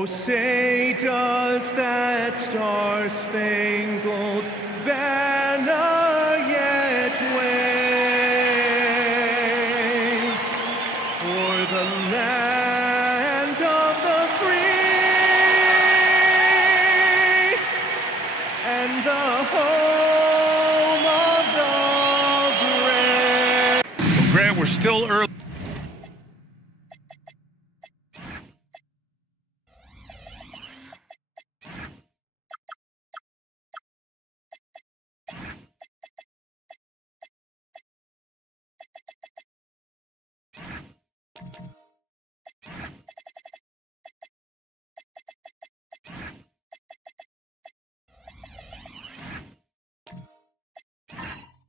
Oh, say does that star-spangled banner yet wave o'er the land of the free and the home of the brave? Grant, we're still early.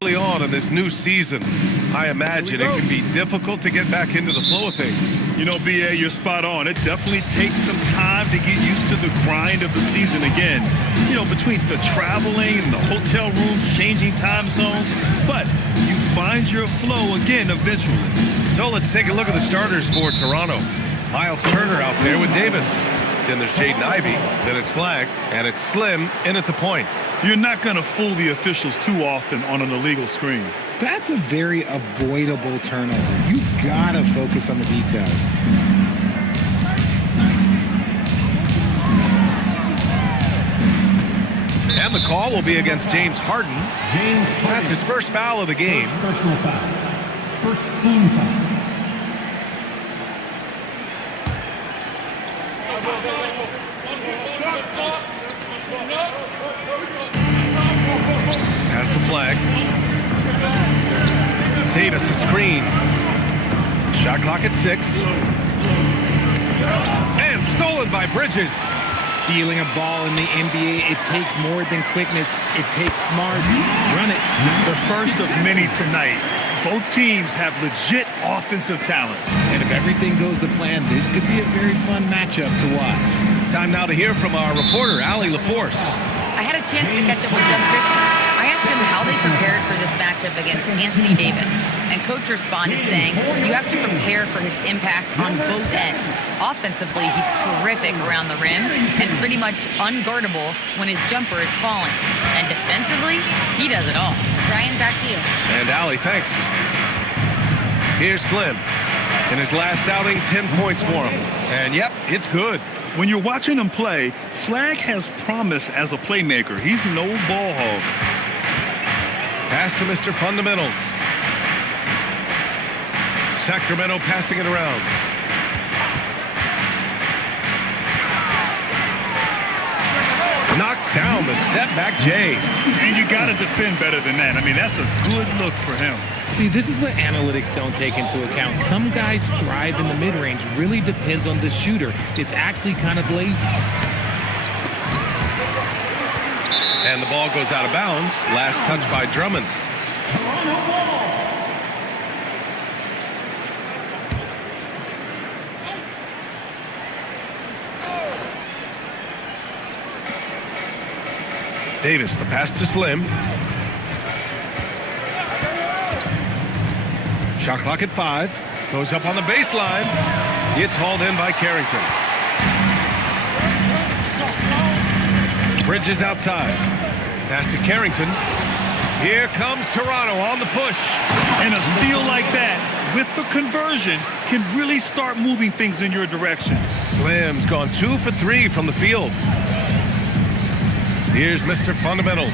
Early on in this new season, I imagine it can be difficult to get back into the flow of things. You know, BA, you're spot on. It definitely takes some time to get used to the grind of the season again. You know, between the traveling and the hotel rooms, changing time zones. But you find your flow again eventually. So let's take a look at the starters for Toronto. Miles Turner out there with Davis. Then there's Jaden Ivey. Then it's Flag. And it's Slim in at the point. You're not going to fool the officials too often on an illegal screen. That's a very avoidable turnover. You gotta focus on the details. And the call will be against James Harden. That's his first foul of the game. First personal foul. First team foul. Pass to Flag. Davis a screen. Shot clock at 6. And stolen by Bridges. Stealing a ball in the NBA, it takes more than quickness. It takes smarts. Run it. The first of many tonight. Both teams have legit offensive talent. And if everything goes to plan, this could be a very fun matchup to watch. Time now to hear from our reporter, Allie LaForce. I had a chance to catch up with Doug Christie. I asked him how they prepared for this matchup against Anthony Davis, and Coach responded saying, you have to prepare for his impact on both ends. Offensively, he's terrific around the rim and pretty much unguardable when his jumper is falling. And defensively, he does it all. Brian, back to you. And Allie, thanks. Here's Slim. In his last outing, 10 points for him. And yep, it's good. When you're watching him play, Flag has promise as a playmaker. He's no ball hog. Pass to Mr. Fundamentals. Sacramento passing it around. Knocks down the step-back J. And you got to defend better than that. I mean, that's a good look for him. See, this is what analytics don't take into account. Some guys thrive in the mid-range. Really depends on the shooter. It's actually kind of lazy. And the ball goes out of bounds. Last touch by Drummond. Davis, the pass to Slim. Shot clock at 5. Goes up on the baseline. It's hauled in by Carrington. Bridges outside. Pass to Carrington. Here comes Toronto on the push. And a steal like that, with the conversion, can really start moving things in your direction. Slim's gone 2 for 3 from the field. Here's Mr. Fundamentals.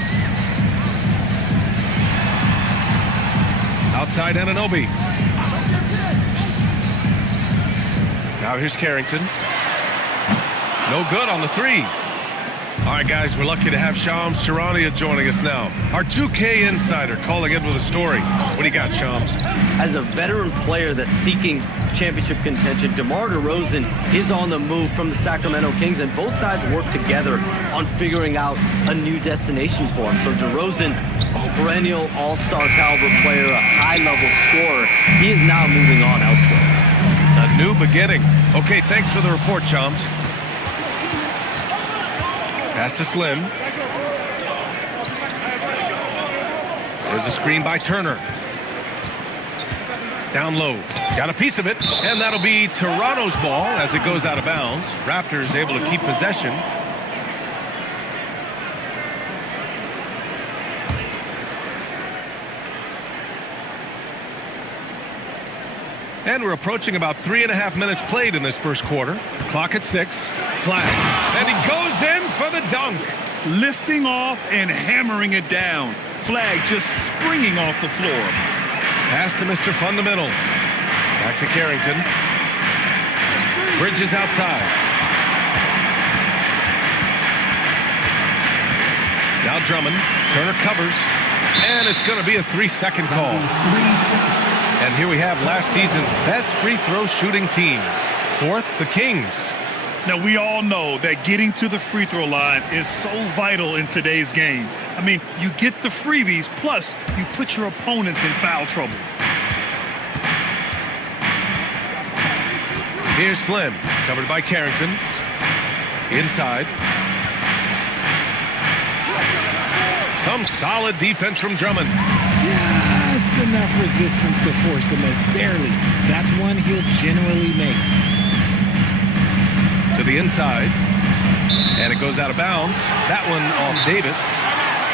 Outside Anunoby. Now here's Carrington. No good on the 3. All right, guys, we're lucky to have Shams Charania joining us now. Our 2K insider calling in with a story. What do you got, Shams? As a veteran player that's seeking championship contention, DeMar DeRozan is on the move from the Sacramento Kings, and both sides work together on figuring out a new destination for him. So DeRozan, a perennial all-star caliber player, a high-level scorer, he is now moving on elsewhere. A new beginning. Okay, thanks for the report, Shams. Pass to Slim. There's a screen by Turner. Down low. Got a piece of it. And that'll be Toronto's ball as it goes out of bounds. Raptors able to keep possession. And we're approaching about 3.5 minutes played in this first quarter. Clock at 6. Flag. And he goes in for the dunk. Lifting off and hammering it down. Flag just springing off the floor. Pass to Mr. Fundamentals. Back to Carrington. Bridges outside. Now Drummond. Turner covers. And it's going to be a 3-second call. And here we have last season's best free throw shooting teams. Fourth, the Kings. Now, we all know that getting to the free throw line is so vital in today's game. I mean, you get the freebies, plus you put your opponents in foul trouble. Here's Slim, covered by Carrington. Inside. Some solid defense from Drummond. Just enough resistance to force the miss, barely. That's one he'll generally make. To the inside. And it goes out of bounds. That one off Davis.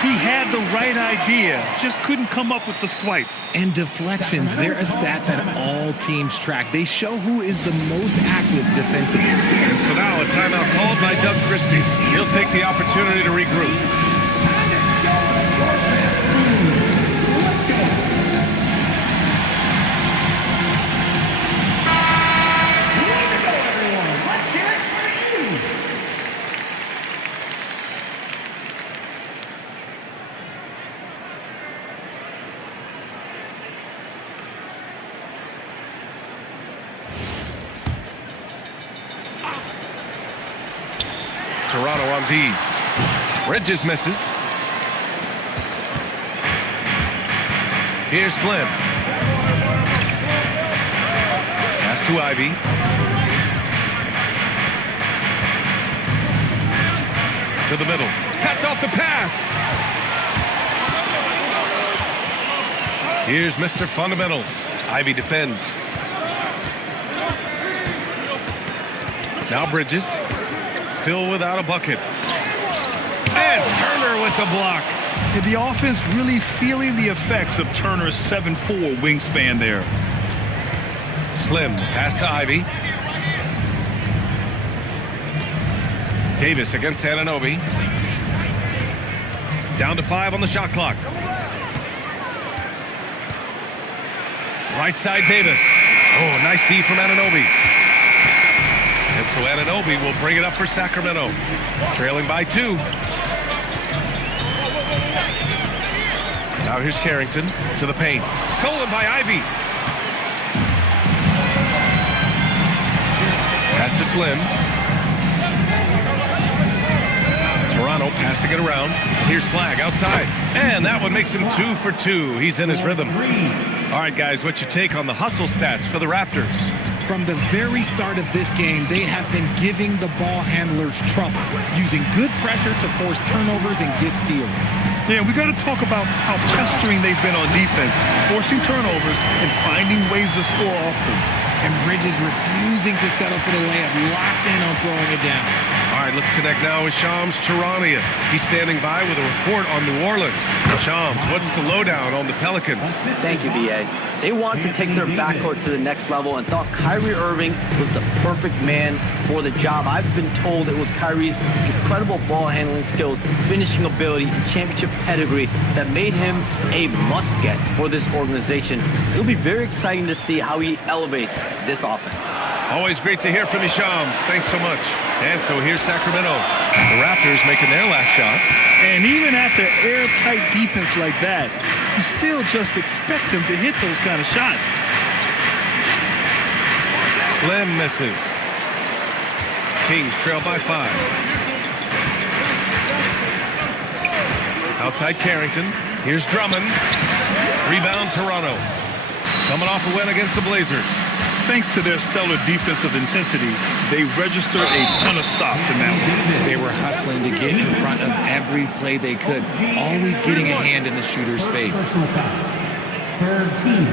He had the right idea, just couldn't come up with the swipe. And deflections, they're a stat that all teams track. They show who is the most active defensively. And so now a timeout called by Doug Christie. He'll take the opportunity to regroup. Toronto on D. Bridges misses. Here's Slim. Pass to Ivy. To the middle. Cuts off the pass. Here's Mr. Fundamentals. Ivy defends. Now Bridges. Still without a bucket. And Turner with the block. And the offense really feeling the effects of Turner's 7'4" wingspan there. Slim, pass to Ivy. Davis against Anunoby. Down to 5 on the shot clock. Right side Davis. Oh, nice D from Anunoby. And so Anunoby will bring it up for Sacramento. Trailing by 2. Now here's Carrington to the paint. Stolen by Ivy. Pass to Slim. Toronto passing it around. And here's Flag outside. And that one makes him 2 for 2. He's in his rhythm. All right, guys, what's your take on the hustle stats for the Raptors? From the very start of this game, they have been giving the ball handlers trouble, using good pressure to force turnovers and get steals. Yeah, we got to talk about how pestering they've been on defense, forcing turnovers and finding ways to score off them. And Bridges refusing to settle for the layup, locked in on throwing it down. All right, let's connect now with Shams Charania. He's standing by with a report on New Orleans. Shams, what's the lowdown on the Pelicans? Thank you, B.A. They wanted to take their backcourt to the next level and thought Kyrie Irving was the perfect man for the job. I've been told it was Kyrie's incredible ball handling skills, finishing ability, and championship pedigree that made him a must-get for this organization. It'll be very exciting to see how he elevates this offense. Always great to hear from you, Shams. Thanks so much. And so here's Sacramento. The Raptors making their last shot. And even after airtight defense like that, you still just expect him to hit those kind of shots. Slim misses. Kings trail by 5. Outside Carrington. Here's Drummond. Rebound Toronto. Coming off a win against the Blazers. Thanks to their stellar defensive intensity, they registered a ton of stops in that one. They were hustling to get in front of every play they could, always getting a hand in the shooter's face. Personal foul. Third team.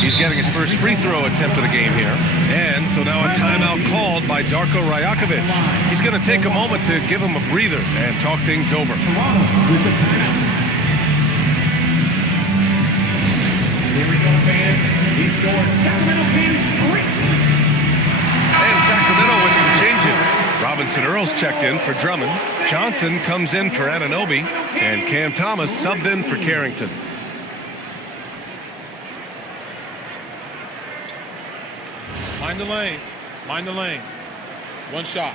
He's getting his first free throw attempt of the game here. And so now a timeout called by Darko Rajakovic. He's going to take a moment to give him a breather and talk things over. Toronto with the timeout. Here we go, fans. It's your Sacramento Kings free. And Sacramento with some changes. Robinson Earls checked in for Drummond. Johnson comes in for Anunoby. And Cam Thomas subbed in for Carrington. Mind the lanes. Mind the lanes. One shot.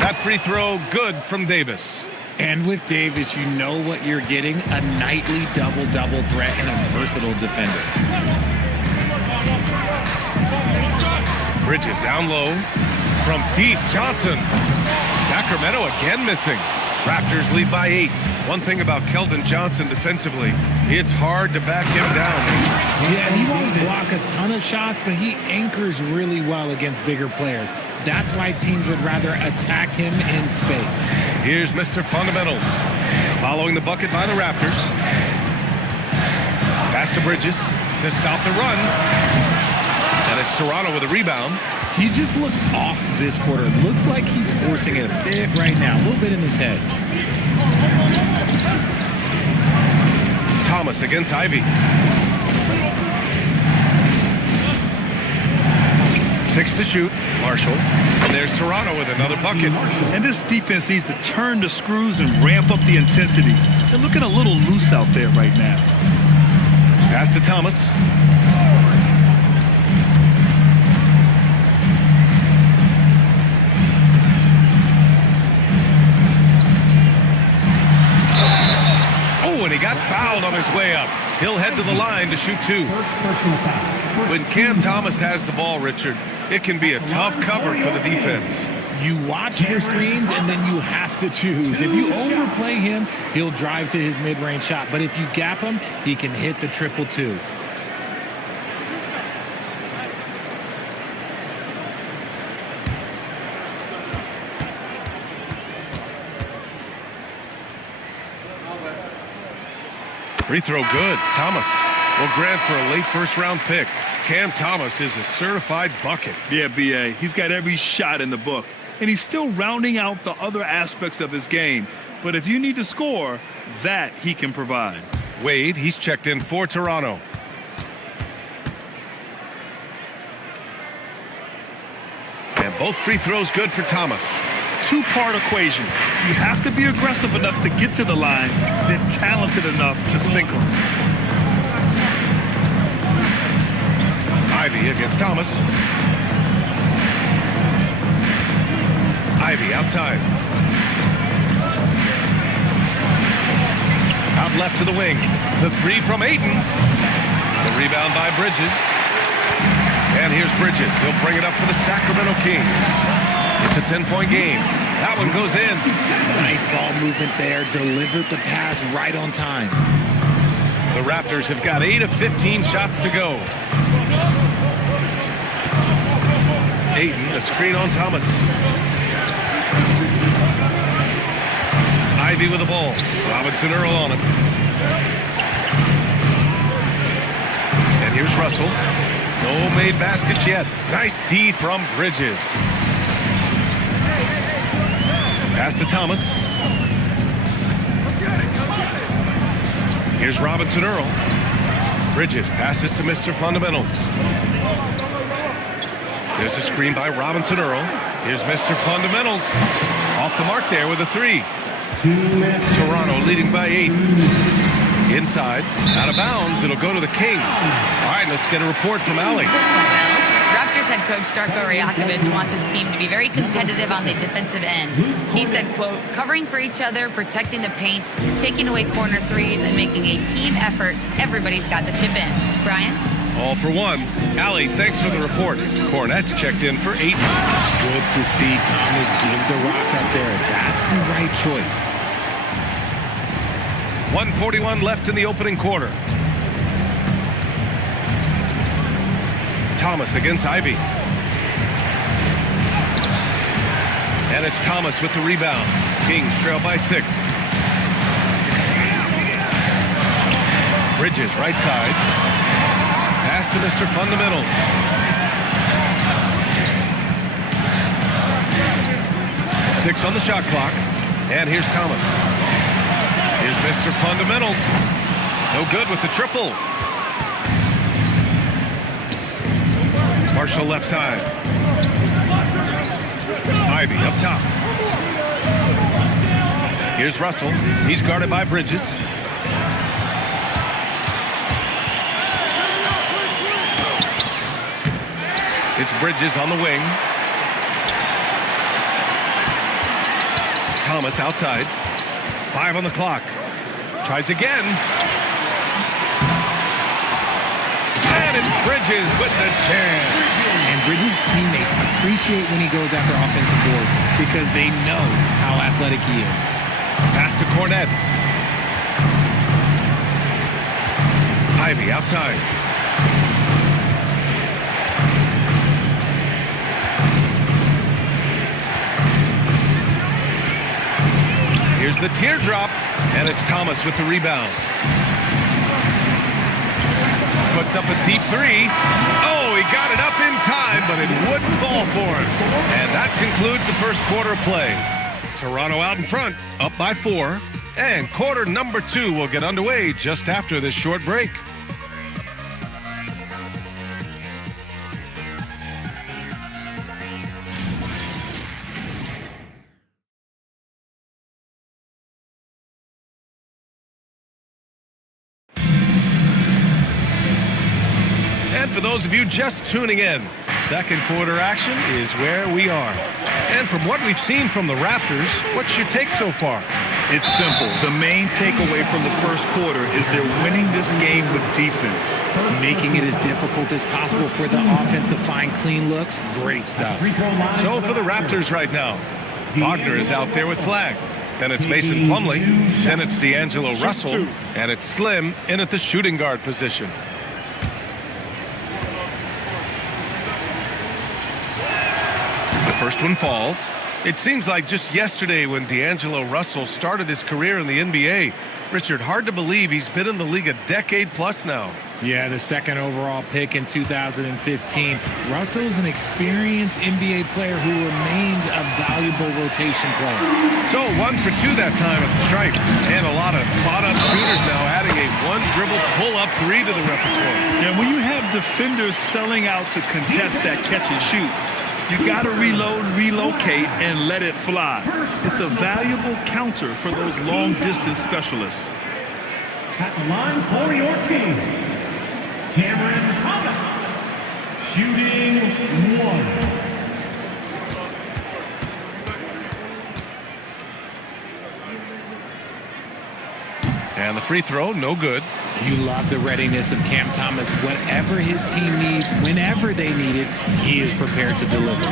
That free throw good from Davis. And with Davis, you know what you're getting, a nightly double-double threat and a versatile defender. Bridges down low. From deep, Johnson. Sacramento again missing. Raptors lead by 8. One thing about Keldon Johnson defensively, it's hard to back him down. Yeah, he won't block a ton of shots, but he anchors really well against bigger players. That's why teams would rather attack him in space. Here's Mr. Fundamentals. Following the bucket by the Raptors. Pass to Bridges to stop the run. And it's Toronto with a rebound. He just looks off this quarter. Looks like he's forcing it a bit right now, a little bit in his head. Thomas against Ivy. 6 to shoot. Marshall. And there's Toronto with another bucket. And this defense needs to turn the screws and ramp up the intensity. They're looking a little loose out there right now. Pass to Thomas. Oh, and he got fouled on his way up. He'll head to the line to shoot 2. First personal foul. When Cam Thomas has the ball, Richard, it can be a tough cover for the defense. You watch for screens, and then you have to choose. If you overplay him, he'll drive to his mid-range shot. But if you gap him, he can hit the 2-2. Free throw good. Thomas will grant for a late first-round pick. Cam Thomas is a certified bucket. Yeah, B.A., he's got every shot in the book. And he's still rounding out the other aspects of his game. But if you need to score, that he can provide. Wade, he's checked in for Toronto. And both free throws good for Thomas. Two-part equation. You have to be aggressive enough to get to the line, then talented enough to sink them. Ivy against Thomas. Ivy outside. Out left to the wing. The 3 from Ayton. The rebound by Bridges. And here's Bridges. He'll bring it up for the Sacramento Kings. It's a 10-point game. That one goes in. Nice ball movement there. Delivered the pass right on time. The Raptors have got 8 of 15 shots to go. Ayton, a screen on Thomas. Ivy with the ball. Robinson Earl on him. And here's Russell. No made baskets yet. Nice D from Bridges. Pass to Thomas. Here's Robinson Earl. Bridges passes to Mr. Fundamentals. There's a screen by Robinson Earl. Here's Mr. Fundamentals. Off the mark there with a 3. Toronto leading by 8. Inside, out of bounds, it'll go to the Kings. All right, let's get a report from Allie. Raptors head coach Darko Rajakovic wants his team to be very competitive on the defensive end. He said, quote, covering for each other, protecting the paint, taking away corner threes, and making a team effort. Everybody's got to chip in. Brian? All for one. Allie, thanks for the report. Cornette's checked in for 8. Good to see Thomas give the rock up there. That's the right choice. 1:41 left in the opening quarter. Thomas against Ivy. And it's Thomas with the rebound. Kings trail by 6. Bridges, right side. Pass to Mr. Fundamentals. Six on the shot clock. And here's Thomas. Here's Mr. Fundamentals. No good with the triple. Marshall left side. Ivy up top. Here's Russell. He's guarded by Bridges. It's Bridges on the wing. Thomas outside. 5 on the clock. Tries again. And it's Bridges with the jam. And Bridges' teammates appreciate when he goes after offensive board because they know how athletic he is. Pass to Cornette. Ivy outside. Here's the teardrop, and it's Thomas with the rebound. Puts up a deep 3. Oh, he got it up in time, but it wouldn't fall for him. And that concludes the first quarter of play. Toronto out in front, up by 4. And quarter number 2 will get underway just after this short break. And for those of you just tuning in, second quarter action is where we are. And from what we've seen from the Raptors, what's your take so far? It's simple. The main takeaway from the first quarter is they're winning this game with defense. Making it as difficult as possible for the offense to find clean looks. Great stuff. So for the Raptors right now, Wagner is out there with Flag. Then it's Mason Plumlee. Then it's D'Angelo Russell. And it's Slim in at the shooting guard position. The first one falls. It seems like just yesterday when D'Angelo Russell started his career in the NBA. Richard, hard to believe he's been in the league a decade plus now. Yeah, the second overall pick in 2015. Russell's an experienced NBA player who remains a valuable rotation player. So 1 for 2 that time at the stripe. And a lot of spot-up shooters now adding a one-dribble pull-up 3 to the repertoire. And when you have defenders selling out to contest that catch and shoot, you got to reload, relocate, and let it fly. It's a valuable counter for those long-distance specialists. At the line for your Kings, Cameron Thomas, shooting 1. And the free throw, no good. You love the readiness of Cam Thomas. Whatever his team needs, whenever they need it, he is prepared to deliver.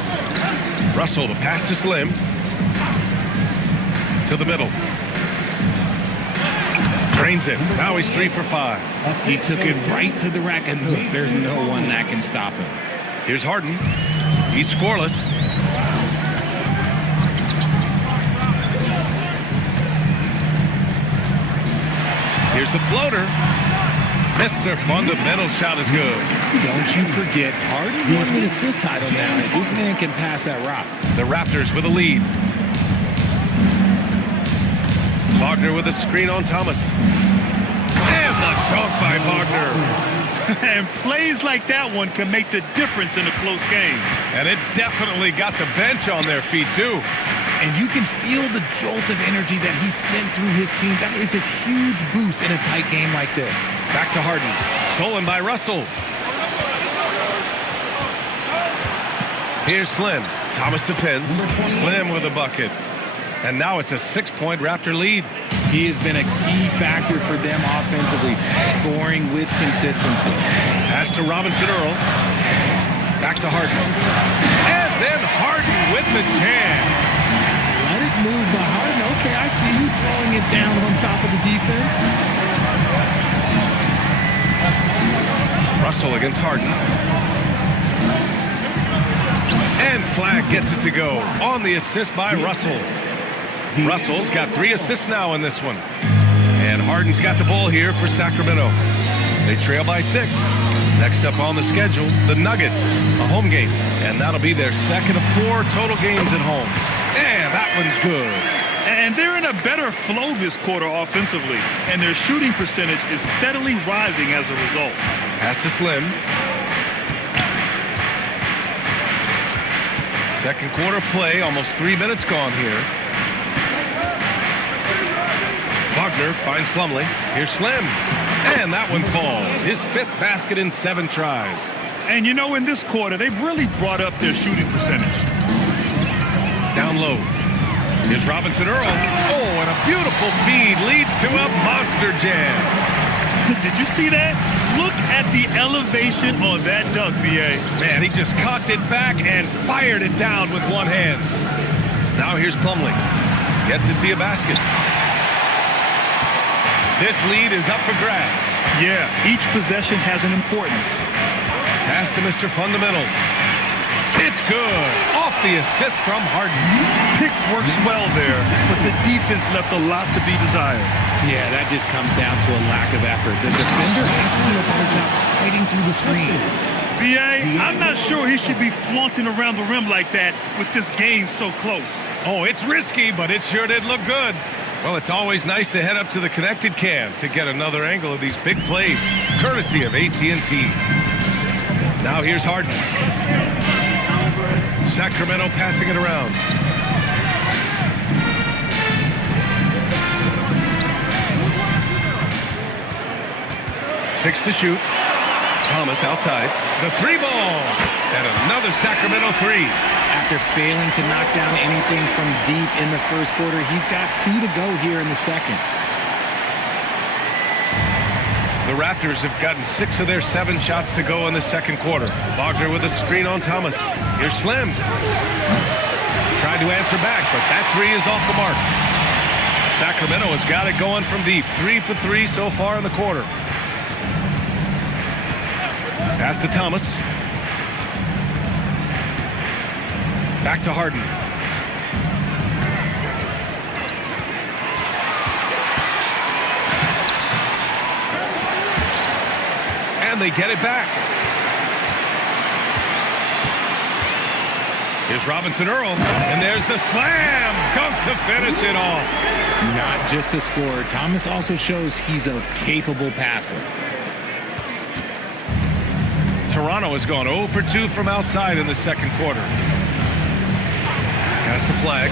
Russell, the pass to Slim. To the middle. Drains it. Now he's 3 for 5. He took it right to the rack, and look, there's no one that can stop him. Here's Harden. He's scoreless. Here's the floater. Mr. Fundamental shot is good. Don't you forget, Harden won the assist title now. This man can pass that rock. The Raptors with a lead. Wagner with a screen on Thomas. And the dunk by Wagner. And plays like that one can make the difference in a close game. And it definitely got the bench on their feet, too. And you can feel the jolt of energy that he sent through his team. That is a huge boost in a tight game like this. Back to Harden. Stolen by Russell. Here's Slim. Thomas defends. Slim with a bucket. And now it's a 6-point Raptor lead. He has been a key factor for them offensively, scoring with consistency. Pass to Robinson Earl. Back to Harden. And then Harden with the jam. Let it move by Harden. Okay, I see you throwing it down on top of the defense. Russell against Harden. And Flag gets it to go on the assist by Russell. Russell's got 3 assists now in this one. And Harden's got the ball here for Sacramento. They trail by 6. Next up on the schedule, the Nuggets, a home game. And that'll be their second of 4 total games at home. And that one's good. And they're in a better flow this quarter offensively. And their shooting percentage is steadily rising as a result. Pass to Slim. Second quarter play, almost 3 minutes gone here. Wagner finds Plumlee. Here's Slim. And that one falls. His 5th basket in 7 tries. And you know, in this quarter, they've really brought up their shooting percentage. Down low. Here's Robinson Earl. Oh, and a beautiful feed leads to a monster jam. Did you see that? Look at the elevation on that dunk, B.A. Man, he just cocked it back and fired it down with one hand. Now here's Plumlee. Yet to see a basket. This lead is up for grabs. Yeah, each possession has an importance. Pass to Mr. Fundamentals. It's good. Off the assist from Harden. Pick works well there, but the defense left a lot to be desired. Yeah, that just comes down to a lack of effort. The defender has to do a better job fighting through the screen. B.A., I'm not sure he should be flaunting around the rim like that with this game so close. Oh, it's risky, but it sure did look good. Well, it's always nice to head up to the connected cam to get another angle of these big plays, courtesy of AT&T. Now here's Harden. Sacramento passing it around. Six to shoot. Thomas outside. The 3 ball. And another Sacramento 3. After failing to knock down anything from deep in the first quarter, he's got 2 to go here in the second. The Raptors have gotten 6 of their 7 shots to go in the second quarter. Wagner with a screen on Thomas. Here's Slim. Tried to answer back, but that 3 is off the mark. Sacramento has got it going from deep. 3 for 3 so far in the quarter. Pass to Thomas. Back to Harden. And they get it back. Here's Robinson Earl. And there's the slam dunk to finish it off. Not just a scorer. Thomas also shows he's a capable passer. Toronto has gone 0 for 2 from outside in the second quarter. Pass to Flag.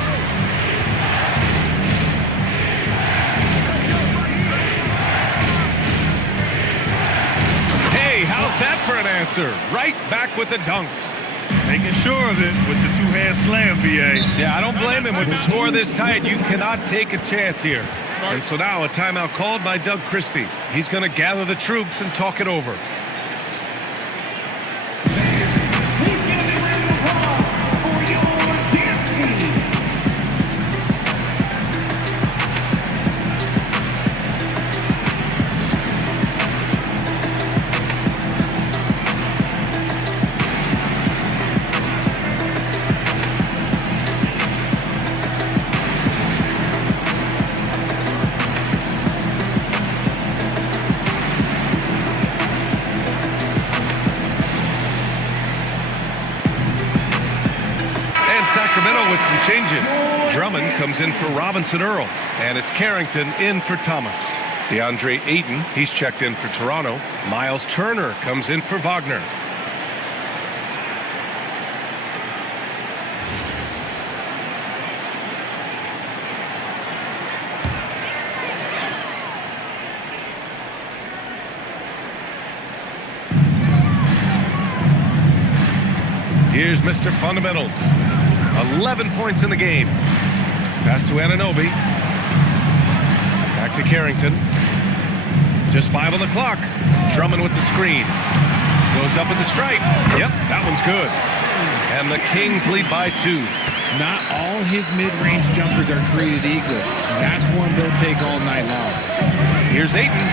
Hey, how's that for an answer? Right back with the dunk. Making sure of it with the 2-hand slam, B.A. Yeah, I don't blame him. With the score this tight, you cannot take a chance here. And so now a timeout called by Doug Christie. He's going to gather the troops and talk it over. Sacramento with some changes. Drummond comes in for Robinson Earl, and it's Carrington in for Thomas. DeAndre Ayton, he's checked in for Toronto. Miles Turner comes in for Wagner. Here's Mr. Fundamentals. 11 points in the game. Pass to Anunoby. Back to Carrington. Just 5 on the clock. Drummond with the screen. Goes up at the stripe. Yep, that one's good. And the Kings lead by 2. Not all his mid-range jumpers are created equal. That's one they'll take all night long. Here's Ayton.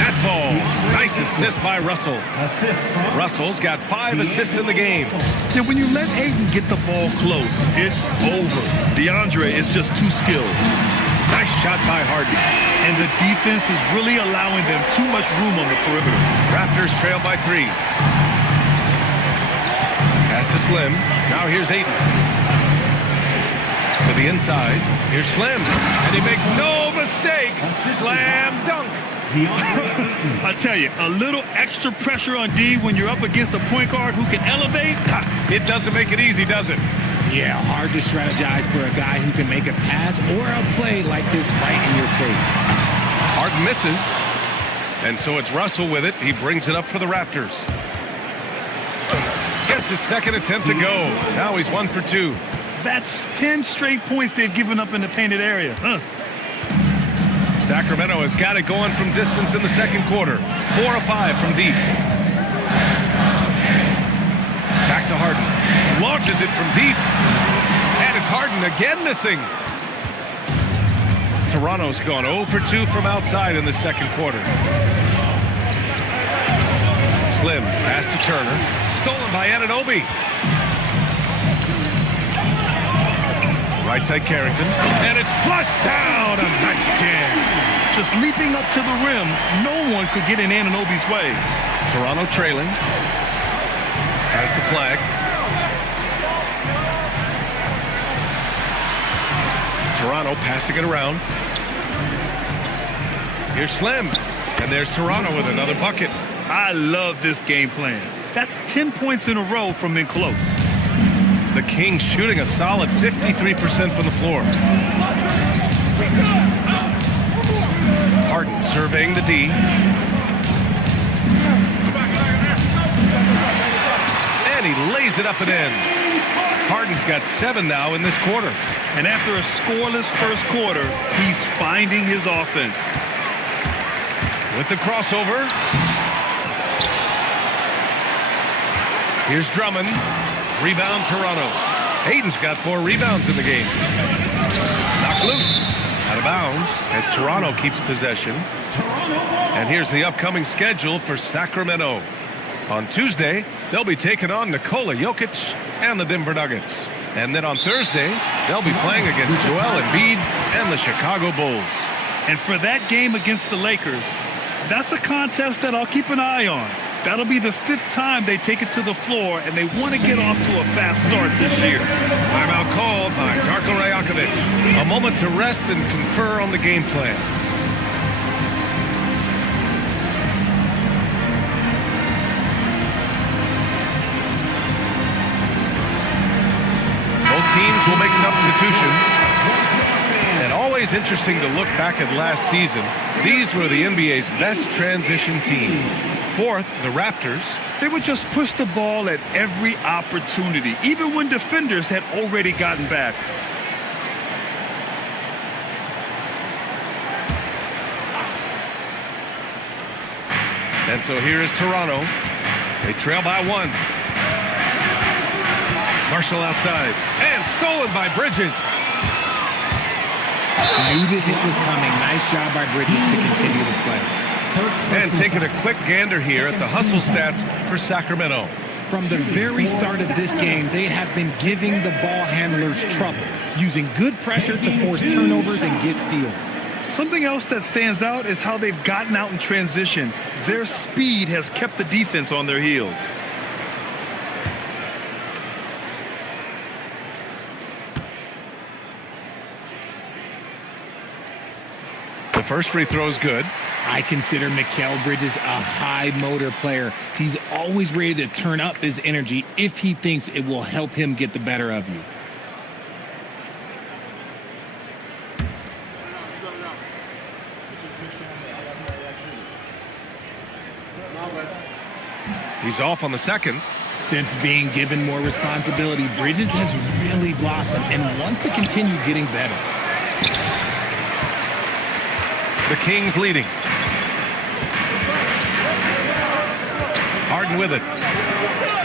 That falls. Nice assist by Russell. Assist from Russell's got 5 assists in the game. Yeah, when you let Ayton get the ball close, it's over. DeAndre is just too skilled. Nice shot by Harden. And the defense is really allowing them too much room on the perimeter. Raptors trail by 3. Pass to Slim. Now here's Ayton. To the inside. Here's Slim. And he makes no mistake. Slam dunk. I tell you, a little extra pressure on D when you're up against a point guard who can elevate. It doesn't make it easy, does it? Yeah, hard to strategize for a guy who can make a pass or a play like this right in your face. Harden misses. And so it's Russell with it. He brings it up for the Raptors. Gets his second attempt to go. Now he's 1 for 2. That's 10 straight points they've given up in the painted area. Sacramento has got it going from distance in the second quarter. 4 of 5 from deep. Back to Harden. Launches it from deep. And it's Harden again missing. Toronto's gone 0 for 2 from outside in the second quarter. Slim, pass to Turner. Stolen by Anunoby. Right side Carrington. And it's flushed down. A nice jam. Just leaping up to the rim, no one could get in Anunoby's way. Toronto trailing. Pass to Flag. Toronto passing it around. Here's Slim. And there's Toronto with another bucket. I love this game plan. That's 10 points in a row from in close. The Kings shooting a solid 53% from the floor. Harden surveying the D. And he lays it up and in. Harden's got 7 now in this quarter. And after a scoreless first quarter, he's finding his offense. With the crossover. Here's Drummond. Rebound Toronto. Ayton's got 4 rebounds in the game. Knocked loose. Out of bounds as Toronto keeps possession. And here's the upcoming schedule for Sacramento. On Tuesday, they'll be taking on Nikola Jokic and the Denver Nuggets. And then on Thursday, they'll be playing against Joel Embiid and the Chicago Bulls. And for that game against the Lakers, that's a contest that I'll keep an eye on. That'll be the 5th time they take it to the floor, and they want to get off to a fast start this year. Timeout called by Darko Rajakovic. A moment to rest and confer on the game plan. Both teams will make substitutions. And always interesting to look back at last season. These were the NBA's best transition teams. 4th, the Raptors. They would just push the ball at every opportunity, even when defenders had already gotten back. And so here is Toronto. They trail by 1. Marshall outside. And stolen by Bridges. Knew this hit was coming. Nice job by Bridges to continue to play. And taking a quick gander here at the hustle stats for Sacramento. From the very start of this game, they have been giving the ball handlers trouble, using good pressure to force turnovers and get steals. Something else that stands out is how they've gotten out in transition. Their speed has kept the defense on their heels. The first free throw is good. I consider Mikal Bridges a high motor player. He's always ready to turn up his energy if he thinks it will help him get the better of you. He's off on the second. Since being given more responsibility, Bridges has really blossomed and wants to continue getting better. The Kings leading. Harden with it.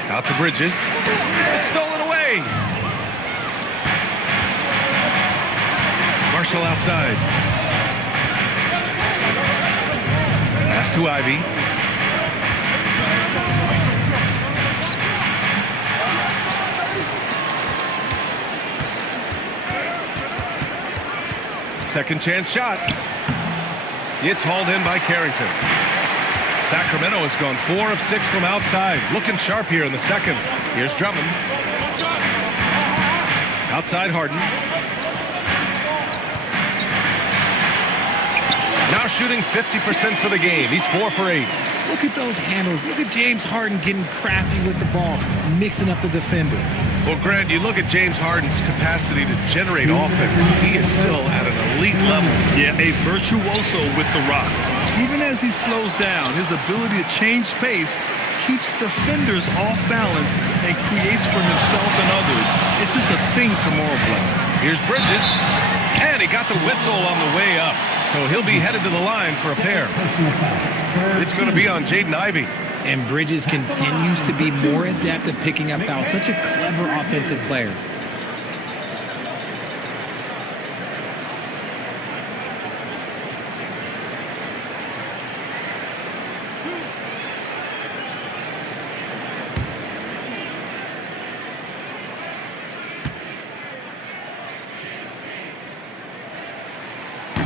Out to Bridges. It's stolen away. Marshall outside. Pass to Ivy. Second chance shot. It's hauled in by Carrington. Sacramento has gone 4 of 6 from outside. Looking sharp here in the second. Here's Drummond. Outside Harden. Now shooting 50% for the game. He's 4 for 8. Look at those handles. Look at James Harden getting crafty with the ball, mixing up the defender. Well, Grant, you look at James Harden's capacity to generate offense. He is still at an elite level. Yeah, a virtuoso with the rock. Even as he slows down, his ability to change pace keeps defenders off balance and creates for himself and others. It's just a thing tomorrow play. Here's Bridges. And he got the whistle on the way up. So he'll be headed to the line for a pair. It's going to be on Jaden Ivey. And Bridges continues to be more adept at picking up fouls. Such a clever offensive player.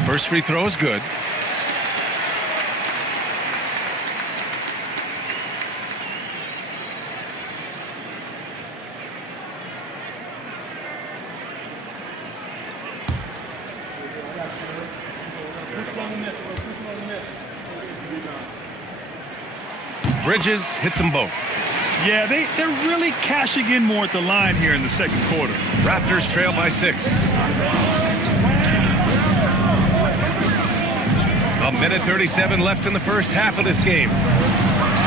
First free throw is good. Bridges hits them both. Yeah, they're really cashing in more at the line here in the second quarter. Raptors trail by 6. A minute 37 left in the first half of this game.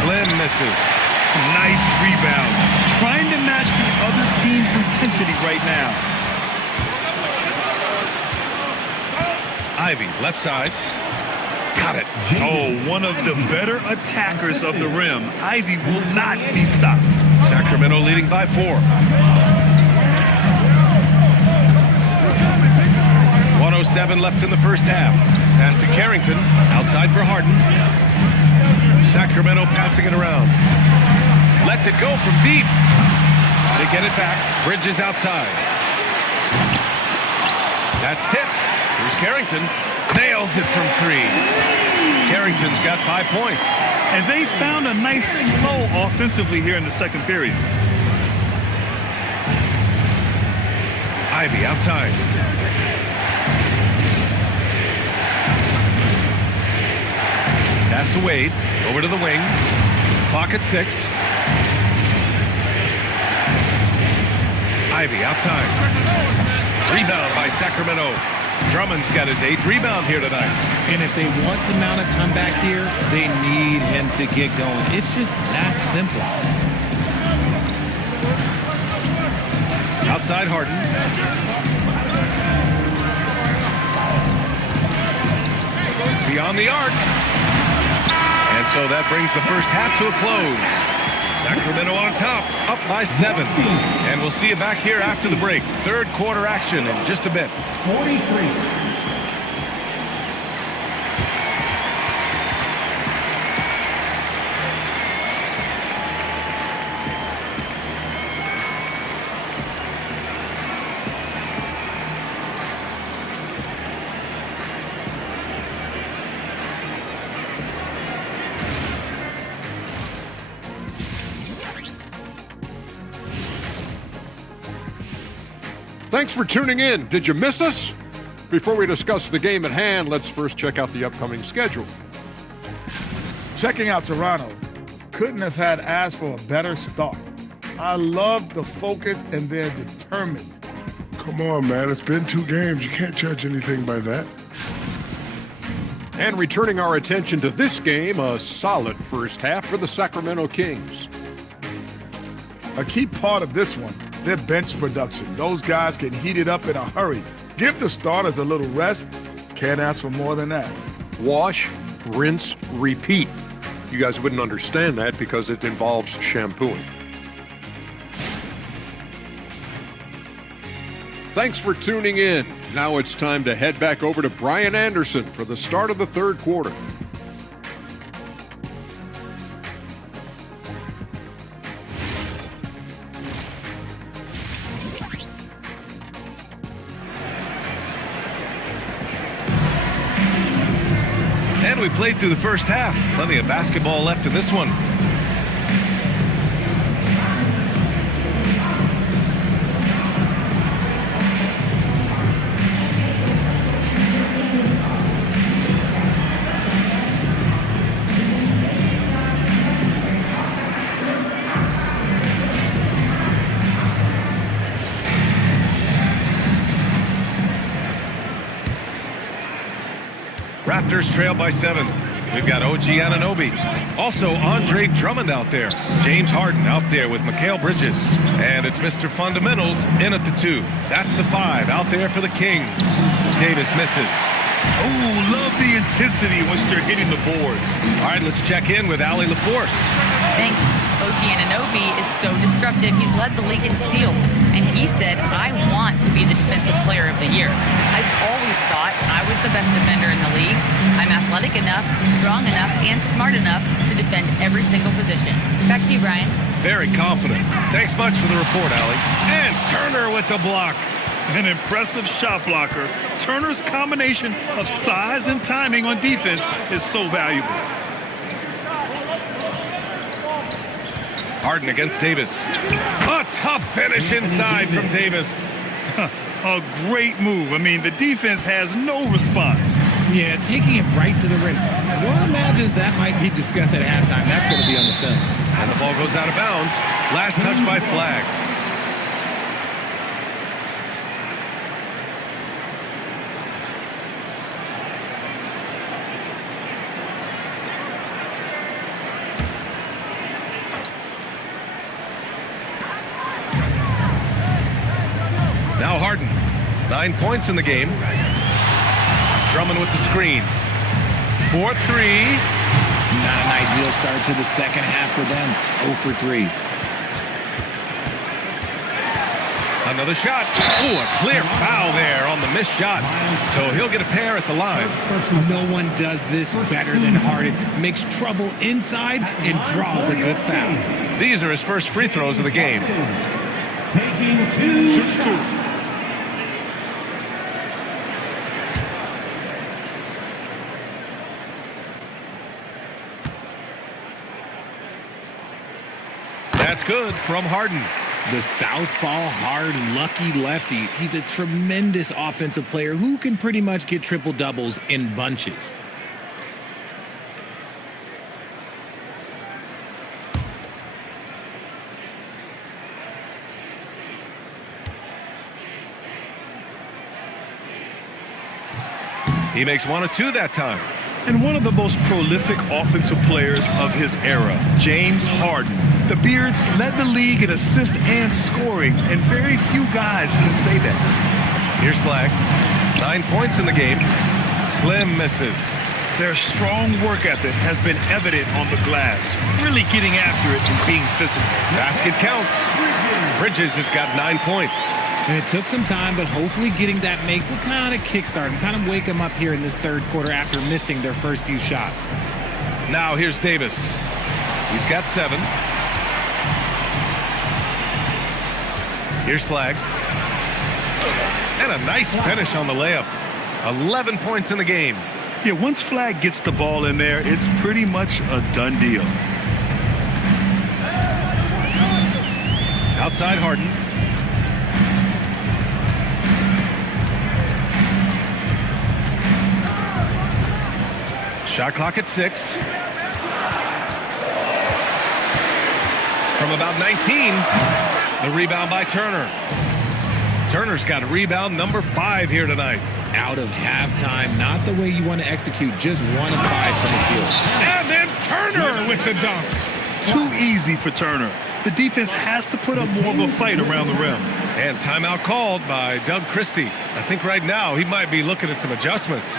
Slim misses. Nice rebound. Trying to match the other team's intensity right now. Ivy, left side. Got it. Oh, one of the better attackers of the rim. Ivy will not be stopped. Sacramento leading by 4. 1:07 left in the first half. Pass to Carrington. Outside for Harden. Sacramento passing it around. Lets it go from deep. They get it back. Bridges outside. That's tipped. Here's Carrington. Nails it from 3. Carrington's got 5 points. And they found a nice flow offensively here in the second period. Ivy outside. Pass to Wade. Over to the wing. Clock at 6. Ivy outside. Rebound by Sacramento. Drummond's got his 8th rebound here tonight. And if they want to mount a comeback here, they need him to get going. It's just that simple. Outside Harden. Beyond the arc. And so that brings the first half to a close. Sacramento on top, up by 7. And we'll see you back here after the break. Third quarter action in just a bit. 43. Thanks for tuning in. Did you miss us? Before we discuss the game at hand, let's first check out the upcoming schedule. Checking out Toronto, couldn't have had asked for a better start. I love the focus and they're determined. Come on, man. It's been 2 games. You can't judge anything by that. And returning our attention to this game, a solid first half for the Sacramento Kings. A key part of this one, their bench production. Those guys can heat it up in a hurry. Give the starters a little rest. Can't ask for more than that. Wash, rinse, repeat. You guys wouldn't understand that because it involves shampooing. Thanks for tuning in. Now it's time to head back over to Brian Anderson for the start of the third quarter. we played through the first half. Plenty of basketball left in this one. Raptors trail by 7. We've got OG Anunoby. Also, Andre Drummond out there. James Harden out there with Mikal Bridges. And it's Mr. Fundamentals in at the 2. That's the 5 out there for the Kings. Davis misses. Oh, love the intensity once they're hitting the boards. All right, let's check in with Allie LaForce. Thanks. OG Anunoby is so disruptive. He's led the league in steals. And he said, I want to be the defensive player of the year. I've always thought I was the best defender in the league. I'm athletic enough, strong enough, and smart enough to defend every single position. Back to you, Brian. Very confident. Thanks much for the report, Allie. And Turner with the block. An impressive shot blocker. Turner's combination of size and timing on defense is so valuable. Harden against Davis. A tough finish inside from Davis. A great move. I mean, the defense has no response. Yeah, taking it right to the rim. One imagines that might be discussed at halftime. That's going to be on the film. And the ball goes out of bounds. Last touch by Flag. Now Harden, 9 points in the game. Drummond with the screen. 4-3. Not an ideal start to the second half for them. 0 for 3. Another shot. Ooh, a clear foul there on the missed shot. So he'll get a pair at the line. No one does this better than Harden. Makes trouble inside and draws a good foul. These are his first free throws of the game. Taking 2 shots. That's good from Harden. The southpaw, hard, lucky lefty. He's a tremendous offensive player who can pretty much get triple-doubles in bunches. He makes 1 or 2 that time. And one of the most prolific offensive players of his era, James Harden. The Beards led the league in assists and scoring, and very few guys can say that. Here's Flag. 9 points in the game. Slim misses. Their strong work ethic has been evident on the glass, really getting after it and being physical. Basket counts. Bridges has got 9 points. And it took some time, but hopefully getting that make will kind of kickstart him, kind of wake him up here in this third quarter after missing their first few shots. Now here's Davis. He's got 7. Here's Flag. And a nice finish on the layup. 11 points in the game. Yeah, once Flag gets the ball in there, it's pretty much a done deal. Outside Harden. Shot clock at 6. From about 19, the rebound by Turner. Turner's got rebound number 5 here tonight. Out of halftime, not the way you want to execute, just 1 of 5 from the field. And then Turner with the dunk. Too easy for Turner. The defense has to put up more of a fight around the rim. And timeout called by Doug Christie. I think right now he might be looking at some adjustments.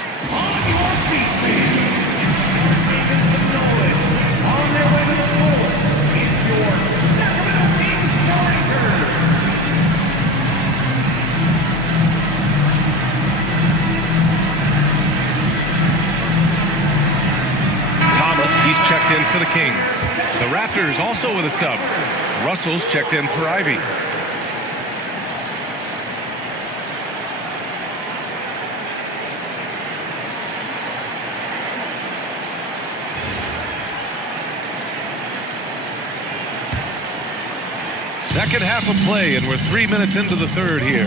He's checked in for the Kings. The Raptors also with a sub. Russell's checked in for Ivy. Second half of play, and we're 3 minutes into the third here.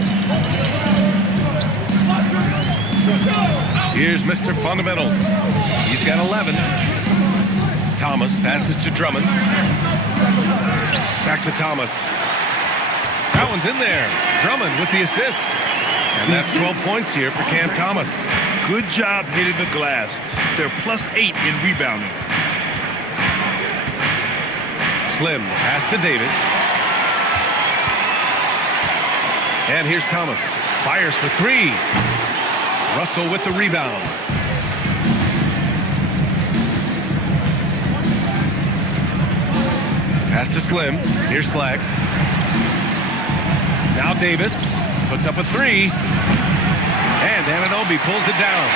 Here's Mr. Fundamentals. He's got 11. Thomas passes to Drummond. Back to Thomas. That one's in there. Drummond with the assist. And that's 12 points here for Cam Thomas. Good job hitting the glass. They're +8 in rebounding. Slim pass to Davis. And here's Thomas. Fires for three. Russell with the rebound. Pass to Slim. Here's Flag. Now Davis puts up a three. And Anunoby pulls it down.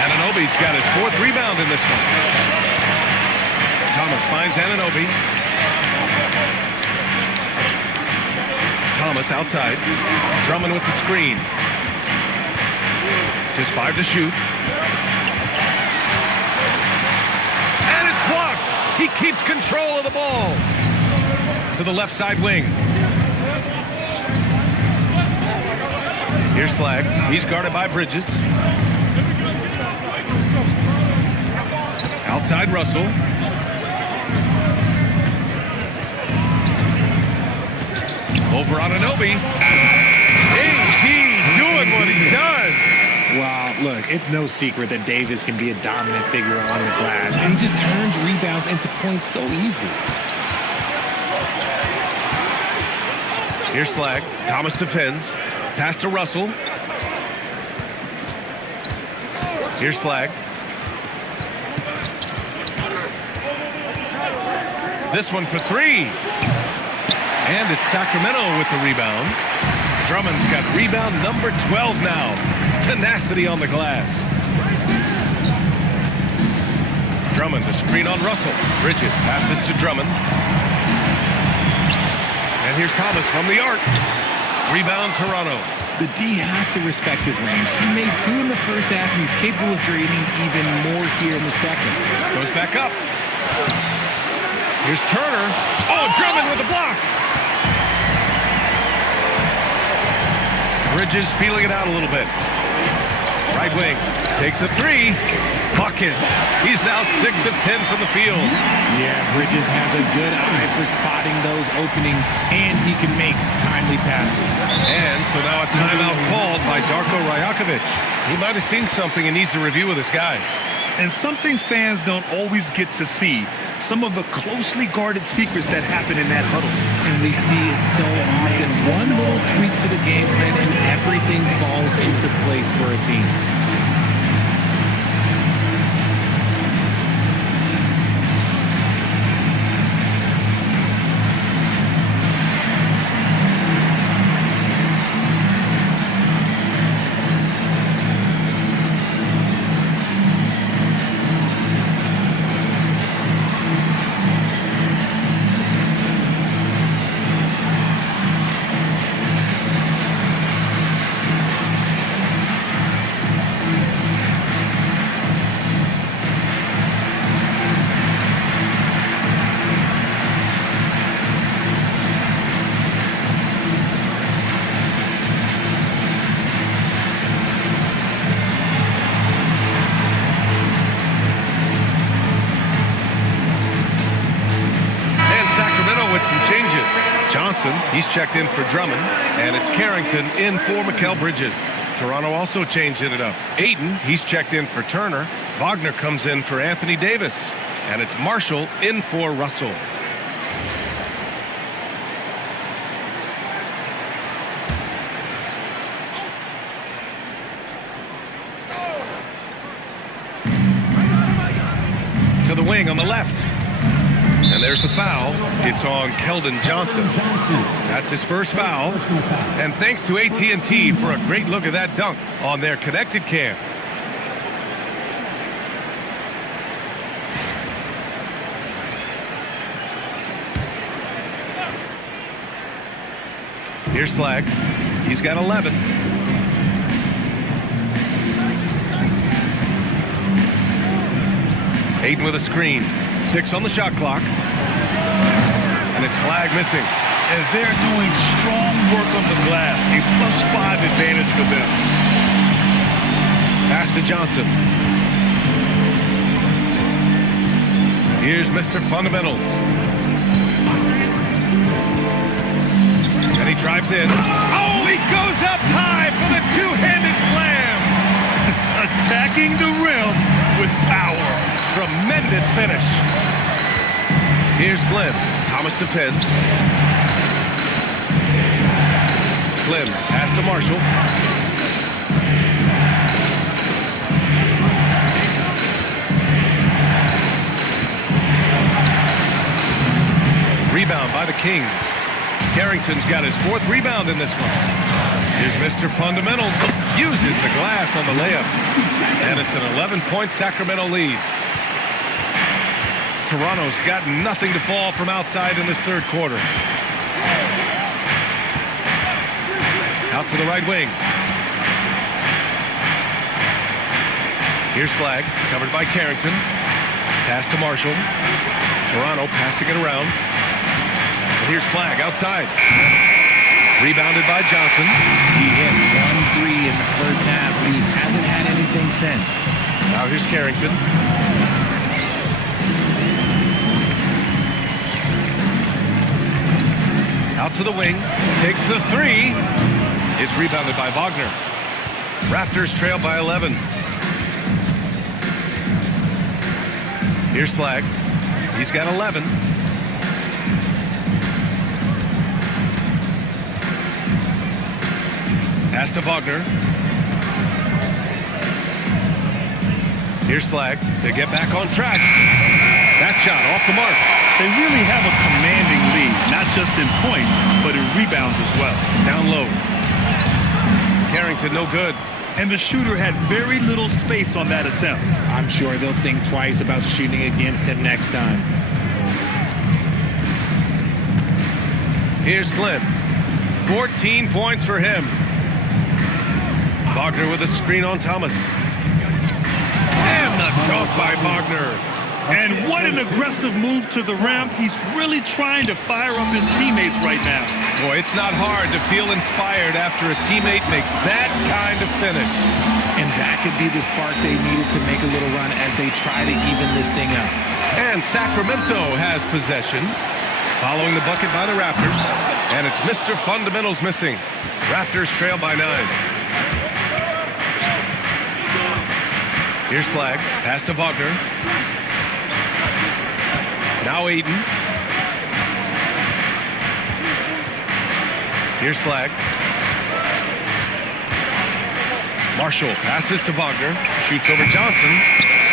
Anunoby's got his 4th rebound in this one. Thomas finds Anunoby. Thomas outside. Drummond with the screen. Just 5 to shoot. And it's blocked. He keeps control of the ball. To the left side wing. Here's Flag. He's guarded by Bridges. Outside Russell. Over Anunoby. AD doing what he does. Well, look, it's no secret that Davis can be a dominant figure on the glass, and he just turns rebounds into points so easily. Here's Flag. Thomas defends. Pass to Russell. Here's Flag. This one for three. And it's Sacramento with the rebound. Drummond's got rebound number 12 now. Tenacity on the glass. Drummond, a screen on Russell. Bridges passes to Drummond. And here's Thomas from the arc. Rebound Toronto. The D has to respect his range. He made 2 in the first half, and he's capable of draining even more here in the second. Goes back up. Here's Turner. Oh, Drummond with the block. Bridges feeling it out a little bit. Right wing. Takes a three. Buckets. He's now 6 of 10 from the field. Yeah, Bridges has a good eye for spotting those openings, and he can make timely passes. And so now a timeout called by Darko Rajakovic. He might have seen something and needs to review with his guys. And something fans don't always get to see. Some of the closely guarded secrets that happen in that huddle. And we see it so often. One little tweak to the game plan and everything falls into place for a team. He's checked in for Drummond, and it's Carrington in for Mikal Bridges. Toronto also changing it up. Ayton, he's checked in for Turner. Wagner comes in for Anthony Davis, and it's Marshall in for Russell. To the wing on the left. And there's the foul. It's on Keldon Johnson. That's his first foul. And thanks to AT&T for a great look at that dunk on their connected cam. Here's Flag. He's got 11. Ayton with a screen. 6 on the shot clock. And it's Flag missing. and they're doing strong work on the glass. A +5 advantage for them. Pass to Johnson. Here's Mr. Fundamentals. And he drives in. Oh, he goes up high for the two-handed slam. Attacking the rim with power. Tremendous finish. Here's Slim. Thomas defends. Slim, pass to Marshall. Rebound by the Kings. Carrington's got his 4th rebound in this one. Here's Mr. Fundamentals. Uses the glass on the layup. And it's an 11-point Sacramento lead. Toronto's got nothing to fall from outside in this 3rd quarter. Out to the right wing. Here's Flag, covered by Carrington. Pass to Marshall. Toronto passing it around. And here's Flag outside. Rebounded by Johnson. He hit 1 3 in the first half, but he hasn't had anything since. Now here's Carrington. Out to the wing. Takes the 3. It's rebounded by Wagner. Raptors trail by 11. Here's Flag. He's got 11. Pass to Wagner. Here's Flag to get back on track. That shot off the mark. They really have a commanding lead, not just in points, but in rebounds as well. Down low. Carrington no good. And the shooter had very little space on that attempt. I'm sure they'll think twice about shooting against him next time. Here's Slim. 14 points for him. Wagner with a screen on Thomas. And the dunk by Wagner. And what an aggressive move to the rim. He's really trying to fire up his teammates right now. Boy, it's not hard to feel inspired after a teammate makes that kind of finish. And that could be the spark they needed to make a little run as they try to even this thing up. And Sacramento has possession. Following the bucket by the Raptors. And it's Mr. Fundamentals missing. Raptors trail by 9. Here's Flag. Pass to Wagner. Now Aiden. Here's Flag. Marshall passes to Wagner. Shoots over Johnson.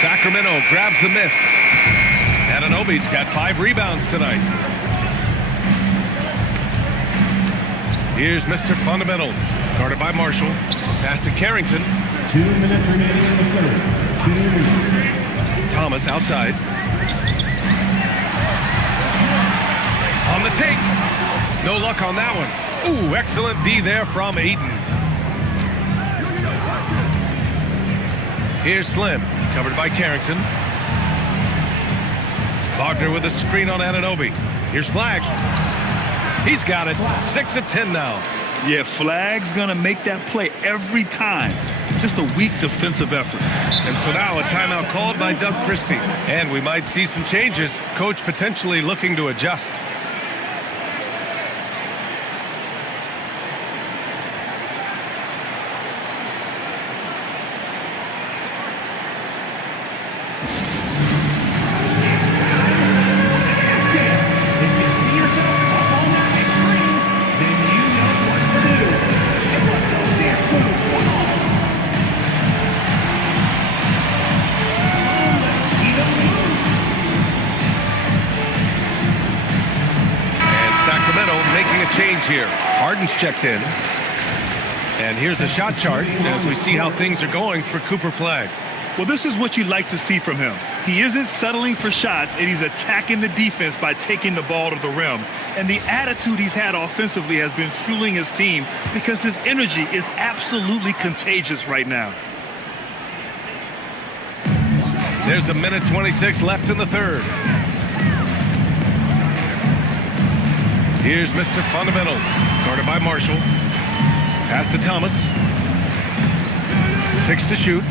Sacramento grabs the miss. Anunoby's got 5 rebounds tonight. Here's Mr. Fundamentals. Guarded by Marshall. Pass to Carrington. 2 minutes remaining in the 3rd. 2 minutes. Thomas outside. On the take. No luck on that one. Ooh, excellent D there from Aiden. Here's Slim, covered by Carrington. Wagner with a screen on Anunoby. Here's Flag. He's got it. 6 of 10 now. Yeah, Flag's going to make that play every time. Just a weak defensive effort. And so now a timeout called by Doug Christie. And we might see some changes. Coach potentially looking to adjust. Here. Harden's checked in. And here's a shot chart as we see how things are going for Cooper Flag. Well, this is what you like to see from him. He isn't settling for shots, and he's attacking the defense by taking the ball to the rim. And the attitude he's had offensively has been fueling his team because his energy is absolutely contagious right now. There's 1:26 left in the 3rd. Here's Mr. Fundamentals, guarded by Marshall. Pass to Thomas. 6 to shoot.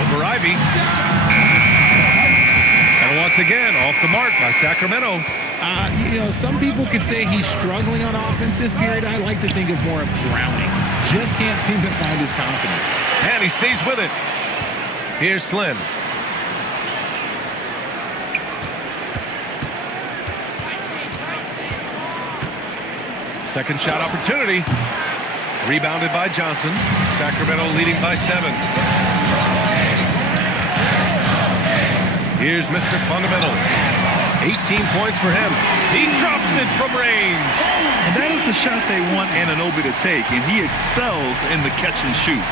Over Ivy. And once again, off the mark by Sacramento. Some people could say he's struggling on offense this period. I like to think of more of drowning. Just can't seem to find his confidence. And he stays with it. Here's Slim. Second shot opportunity. Rebounded by Johnson. Sacramento leading by 7. Here's Mr. Fundamental. 18 points for him. He drops it from range. And that is the shot they want Anunoby to take, and he excels in the catch and shoot.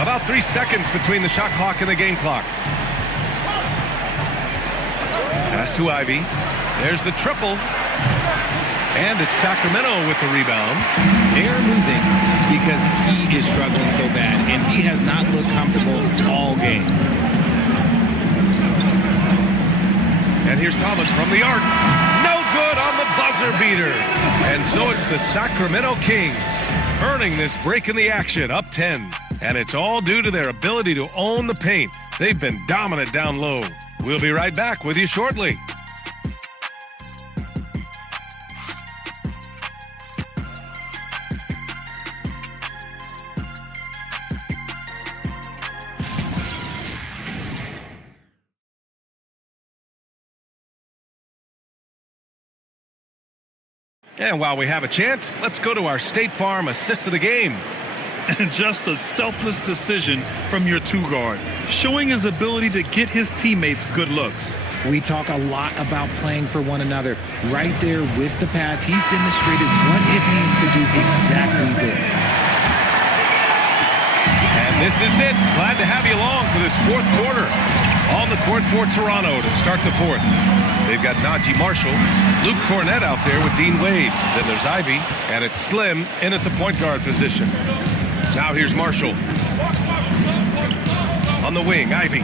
About 3 seconds between the shot clock and the game clock. Pass to Ivy. There's the triple. And it's Sacramento with the rebound. They are losing because he is struggling so bad, and he has not looked comfortable all game. And here's Thomas from the arc. No good on the buzzer beater. And so it's the Sacramento Kings earning this break in the action, up 10. And it's all due to their ability to own the paint. They've been dominant down low. We'll be right back with you shortly. And while we have a chance, let's go to our State Farm assist of the game. Just a selfless decision from your two-guard, showing his ability to get his teammates good looks. We talk a lot about playing for one another. Right there with the pass, he's demonstrated what it means to do exactly this. And this is it. Glad to have you along for this fourth quarter. On the court for Toronto to start the fourth. They've got Najee Marshall, Luke Cornett out there with Dean Wade. Then there's Ivy, and it's Slim in at the point guard position. Now here's Marshall. On the wing, Ivy.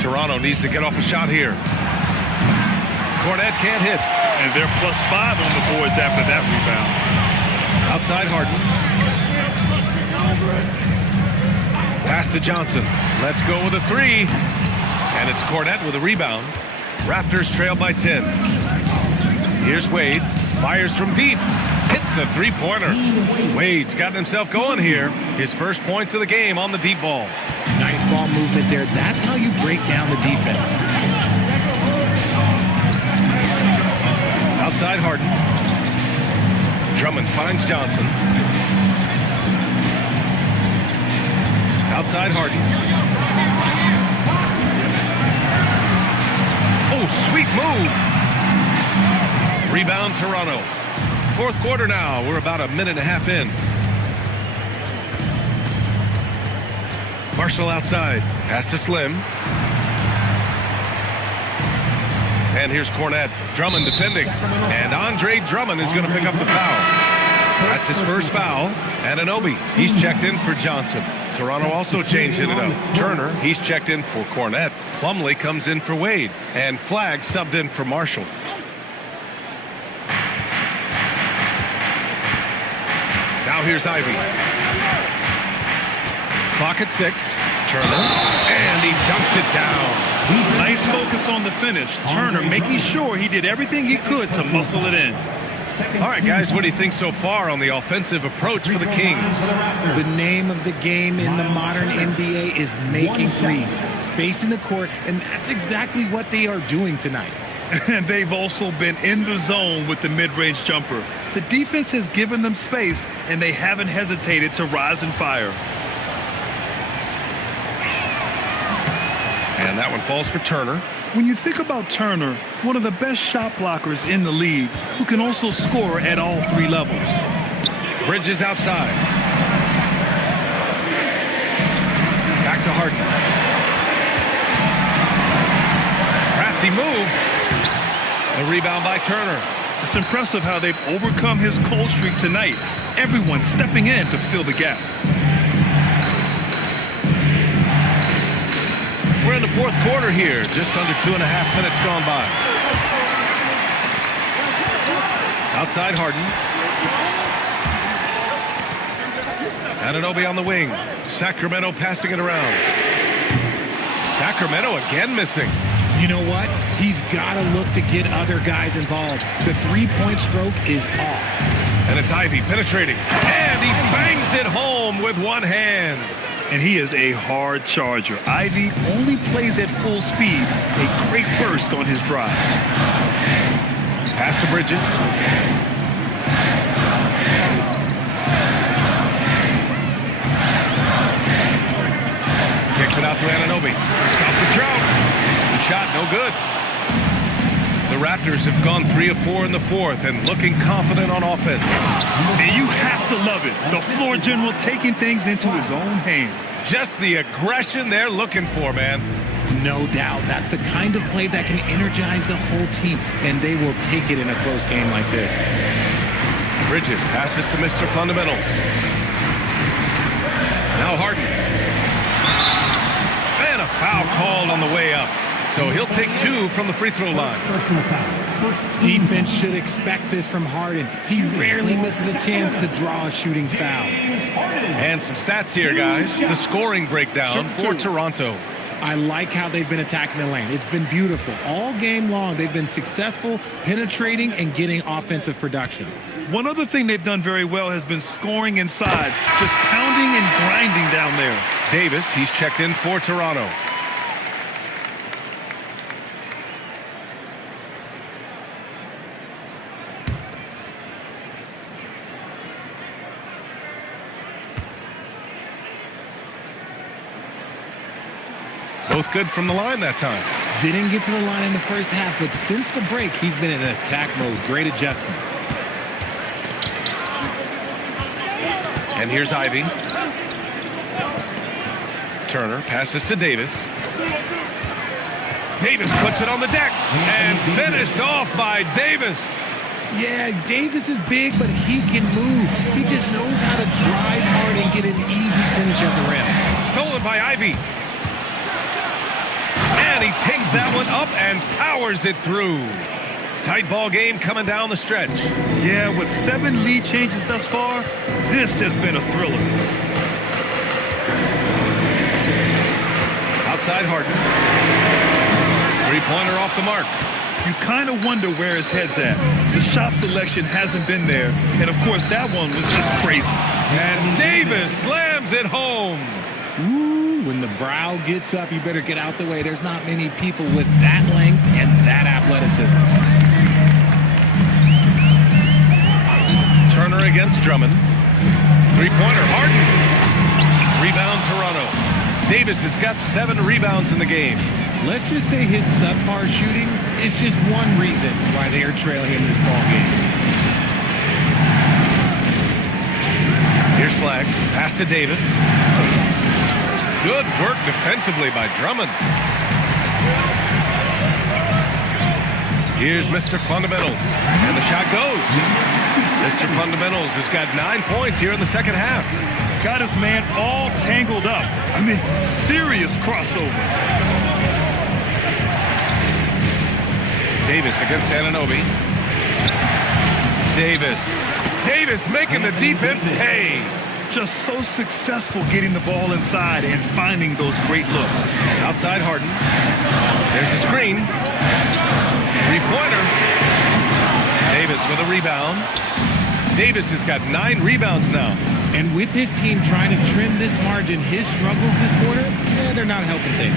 Toronto needs to get off a shot here. Cornett can't hit. And they're +5 on the boards after that rebound. Outside Harden. Pass to Johnson. Let's go with a 3. And it's Cornett with a rebound. Raptors trail by 10. Here's Wade. Fires from deep. Hits a 3-pointer. Wade's gotten himself going here. His first points of the game on the deep ball. Nice ball movement there. That's how you break down the defense. Outside Harden. Drummond finds Johnson. Outside Harden. Oh, sweet move. Rebound Toronto. Fourth quarter now. We're about a minute and a half in. Marshall outside. Pass to Slim. And here's Cornett. Drummond defending. And Andre Drummond is going to pick up the foul. That's his first foul. And Anunoby, he's checked in for Johnson. Toronto also changing it up. Turner, he's checked in for Cornett. Plumlee comes in for Wade. And Flagg subbed in for Marshall. Now here's Ivy. Clock at 6. Turner. And he dunks it down. Nice focus on the finish. Turner making sure he did everything he could to muscle it in. All right, guys, what do you think so far on the offensive approach for the Kings? The name of the game in the modern NBA is making threes, spacing the court, and that's exactly what they are doing tonight. And they've also been in the zone with the mid-range jumper. The defense has given them space, and they haven't hesitated to rise and fire. And that one falls for Turner. When you think about Turner, one of the best shot blockers in the league, who can also score at all 3 levels. Bridges outside. Back to Harden. Crafty move. The rebound by Turner. It's impressive how they've overcome his cold streak tonight. Everyone stepping in to fill the gap. We're in the fourth quarter here. Just under 2.5 minutes gone by. Outside Harden. Anunoby on the wing. Sacramento passing it around. Sacramento again missing. You know what? He's got to look to get other guys involved. The three-point stroke is off. And it's Ivy penetrating. And he bangs it home with one hand. And he is a hard charger. Ivy only plays at full speed. A great burst on his drive. Pass to Bridges. Kicks it out to Anunoby. Stop the drought. The shot, no good. The Raptors have gone 3 of 4 in the fourth and looking confident on offense. And you have to love it. The floor general taking things into his own hands. Just the aggression they're looking for, man. No doubt. That's the kind of play that can energize the whole team, and they will take it in a close game like this. Bridges passes to Mr. Fundamentals. Now Harden. And a foul called on the way up. So he'll take 2 from the free throw line. Defense should expect this from Harden. He rarely misses a chance to draw a shooting foul. And some stats here, guys. The scoring breakdown for Toronto. I like how they've been attacking the lane. It's been beautiful. All game long, they've been successful penetrating and getting offensive production. One other thing they've done very well has been scoring inside, just pounding and grinding down there. Davis, he's checked in for Toronto. Both good from the line that time. Didn't get to the line in the first half, but since the break, he's been in attack mode. Great adjustment. And here's Ivy. Turner passes to Davis. Davis puts it on the deck and finished off by Davis. Yeah, Davis is big, but he can move. He just knows how to drive hard and get an easy finish at the rim. Stolen by Ivy. And he takes that one up and powers it through. Tight ball game coming down the stretch. Yeah, with 7 lead changes thus far, this has been a thriller. Outside Harden. Three-pointer off the mark. You kind of wonder where his head's at. The shot selection hasn't been there. And, of course, that one was just crazy. And Davis slams it home. Ooh, when the brow gets up, you better get out the way. There's not many people with that length and that athleticism. Turner against Drummond. Three-pointer, Harden. Rebound, Toronto. Davis has got 7 rebounds in the game. Let's just say his subpar shooting is just one reason why they are trailing in this ball game. Here's Flag. Pass to Davis. Good work defensively by Drummond. Here's Mr. Fundamentals. And the shot goes. Mr. Fundamentals has got 9 points here in the second half. Got his man all tangled up. I mean, serious crossover. Davis against Anunoby. Davis making the defense pay. Just so successful getting the ball inside and finding those great looks. Outside Harden. There's a screen. Three-pointer. Davis with a rebound. Davis has got 9 rebounds now. And with his team trying to trim this margin, his struggles this quarter, they're not helping things.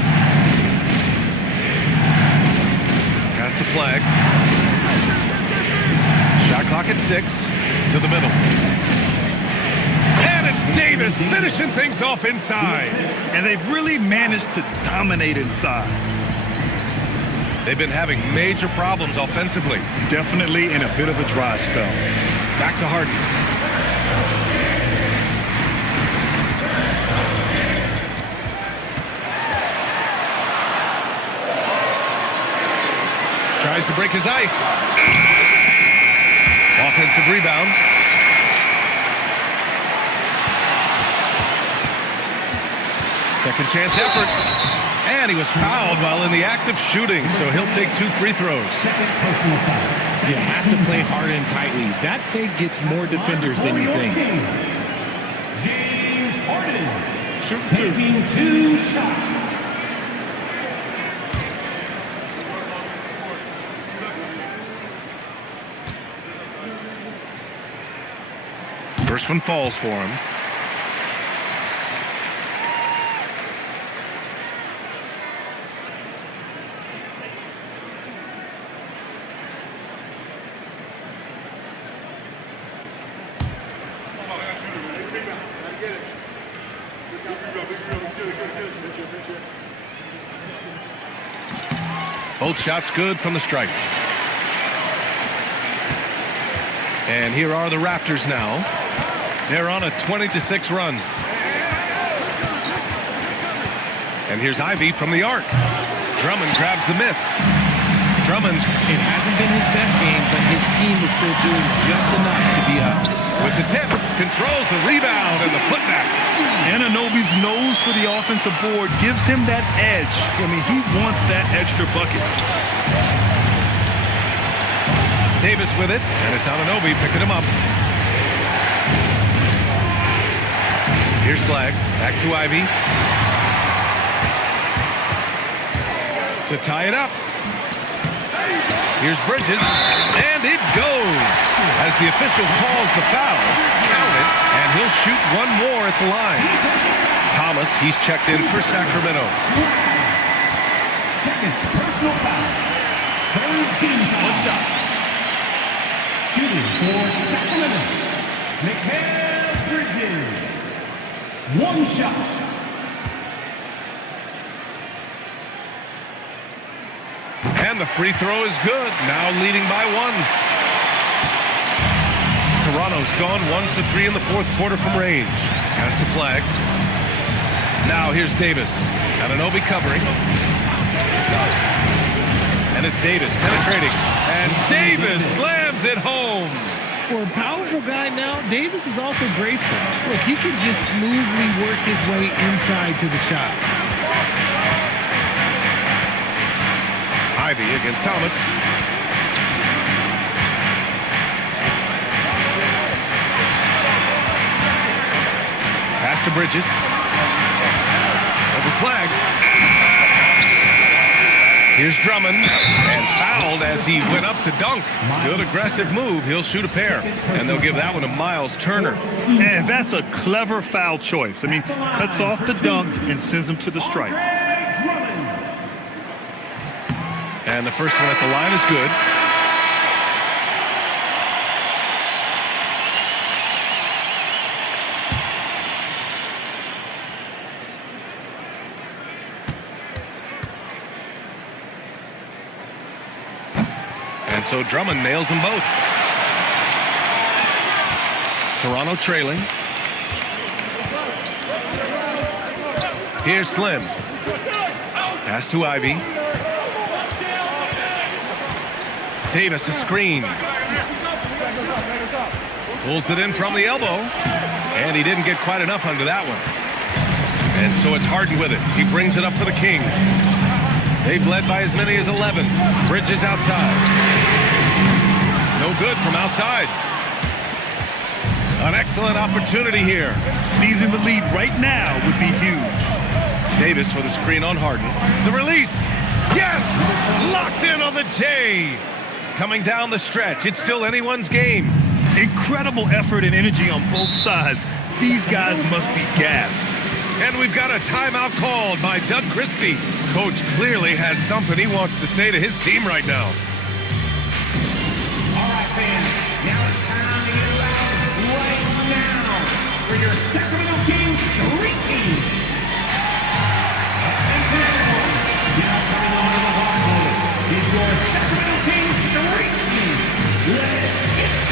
Pass to Flag. Shot clock at 6. To the middle. And it's Davis finishing things off inside. And they've really managed to dominate inside. They've been having major problems offensively. Definitely in a bit of a dry spell. Back to Harden. Tries to break his ice. Offensive rebound. Second chance effort. And he was fouled while in the act of shooting, so he'll take 2 free throws. Second personal foul. You have to play hard and tightly. That fake gets more defenders than you think. James Harden. Shoot Taking 2 shots. First one falls for him. Both shots good from the stripe. And here are the Raptors now. They're on a 20-6 run. And here's Ivy from the arc. Drummond grabs the miss. It hasn't been his best game, but his team is still doing just enough to be up. With the tip, controls the rebound and the putback. Anunoby's nose for the offensive board gives him that edge. I mean, he wants that extra bucket. Davis with it, and it's Anunoby picking him up. Here's Flag, back to Ivy. To tie it up. Here's Bridges, and it goes. As the official calls the foul, count it, and he'll shoot one more at the line. Thomas, he's checked in for Sacramento. Second personal foul. Third team foul. One shot. Shooting for Sacramento. Mikal Bridges. 1 shot. And the free throw is good, now leading by 1. Toronto's gone 1 for 3 in the fourth quarter from range. Pass to Flag. Now here's Davis. Anunoby covering. And it's Davis penetrating. And Davis slams it home. For a powerful guy now, Davis is also graceful. Look, he can just smoothly work his way inside to the shot. Ivy against Thomas. Pass to Bridges. Over Flag. Here's Drummond. And fouled as he went up to dunk. Good aggressive move. He'll shoot a pair. And they'll give that one to Miles Turner. And that's a clever foul choice. I mean, cuts off the dunk and sends him to the stripe. And the first one at the line is good. And so Drummond nails them both. Toronto trailing. Here's Slim. Pass to Ivy. Davis, a screen. Pulls it in from the elbow. And he didn't get quite enough under that one. And so it's Harden with it. He brings it up for the Kings. They've led by as many as 11. Bridges outside. No good from outside. An excellent opportunity here. Seizing the lead right now would be huge. Davis with a screen on Harden. The release. Yes! Locked in on the J. Coming down the stretch. It's still anyone's game. Incredible effort and energy on both sides. These guys must be gassed. And we've got a timeout called by Doug Christie. Coach clearly has something he wants to say to his team right now. All right, fans. Now it's time to get loud right now for your Sacramento Kings Street Team. Attention everyone. Now coming on to the hardwood is your Sacramento Kings Street Team. Let's get it.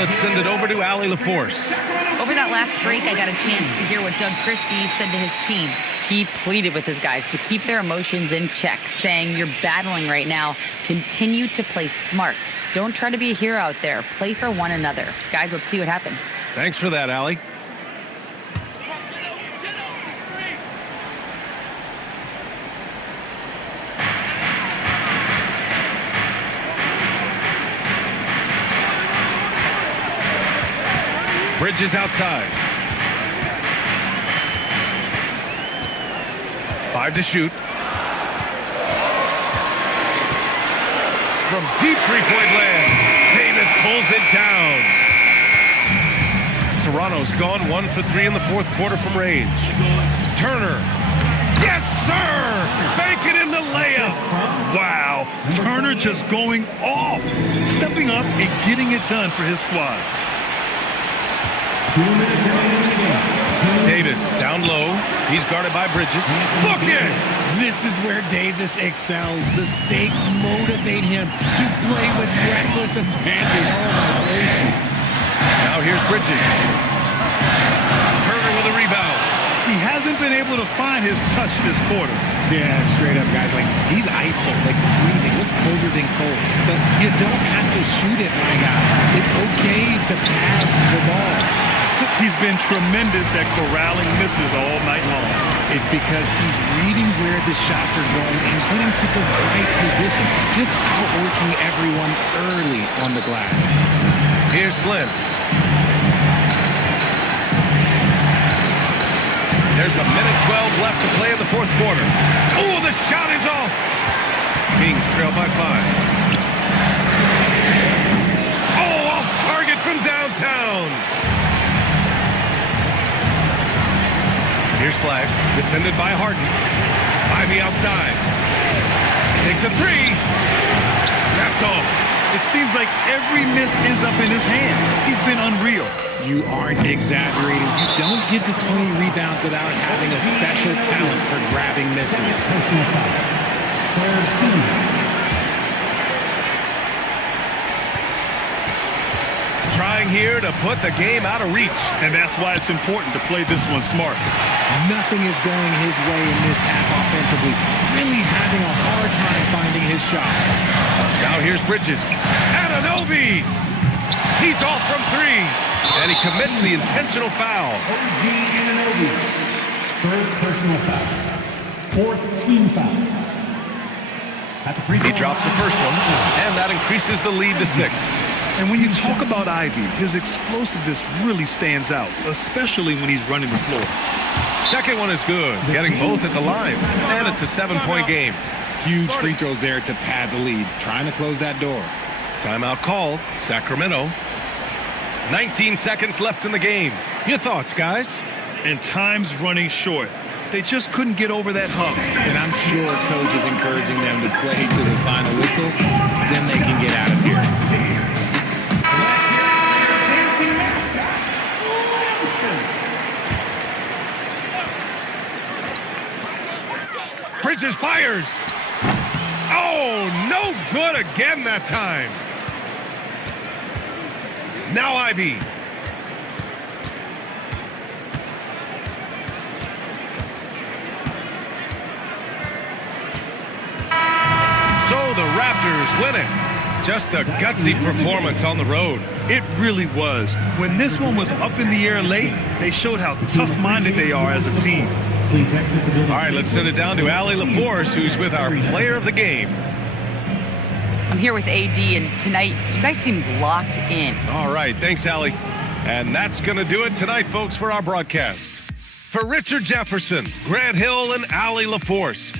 let's send it over to Allie LaForce. Over that last break, I got a chance to hear what Doug Christie said to his team. He pleaded with his guys to keep their emotions in check, saying, "You're battling right now. Continue to play smart. Don't try to be a hero out there. Play for one another." Guys, let's see what happens. Thanks for that, Allie. Bridges outside. 5 to shoot. From deep three-point land, Davis pulls it down. Toronto's gone 1 for 3 in the fourth quarter from range. Turner. Yes, sir! Bank it in the layup. Wow. Turner just going off, stepping up and getting it done for his squad. 2 minutes remaining in the game. Davis down low. He's guarded by Bridges. Look it! This is where Davis excels. The stakes motivate him to play with reckless abandon. Oh, my gracious. Now here's Bridges. Turner with a rebound. He hasn't been able to find his touch this quarter. Yeah, straight up, guys. Like, he's ice cold, like freezing. What's colder than cold? But you don't have to shoot it, my guy. It's okay to pass the ball. He's been tremendous at corralling misses all night long. It's because he's reading where the shots are going and getting to the right position. Just outworking everyone early on the glass. Here's Slim. There's a minute 12 left to play in the fourth quarter. Oh, the shot is off. Kings trail by 5. Oh, off target from downtown. Here's Flag, defended by Harden. Ivy outside. Takes a 3. That's off. It seems like every miss ends up in his hands. He's been unreal. You aren't exaggerating. You don't get to 20 rebounds without having a special talent for grabbing misses. Personal foul. Third team. Trying here to put the game out of reach. And that's why it's important to play this one smart. Nothing is going his way in this half offensively. Really having a hard time finding his shot. Now here's Bridges. Anunoby! He's off from 3. And he commits the intentional foul. OG Anunoby. Third personal foul. Fourth team foul. He drops the first one, and that increases the lead to 6. And when you talk about Ivy, his explosiveness really stands out, especially when he's running the floor. Second one is good, getting both at the line, and it's a 7-point game. Huge free throws there to pad the lead, trying to close that door. Timeout called, Sacramento. 19 seconds left in the game. Your thoughts, guys? And time's running short. They just couldn't get over that hump. And I'm sure coach is encouraging them to play to the final whistle. Then they can get out of here. Bridges fires. Oh, no good again that time. Now Ivy. So the Raptors win it. Just a gutsy performance on the road. It really was. When this one was up in the air late, they showed how tough-minded they are as a team. Please exit the building. All right, let's send it down to Allie LaForce, who's with our player of the game. I'm here with AD, and tonight, you guys seem locked in. All right, thanks, Allie. And that's going to do it tonight, folks, for our broadcast. For Richard Jefferson, Grant Hill, and Allie LaForce,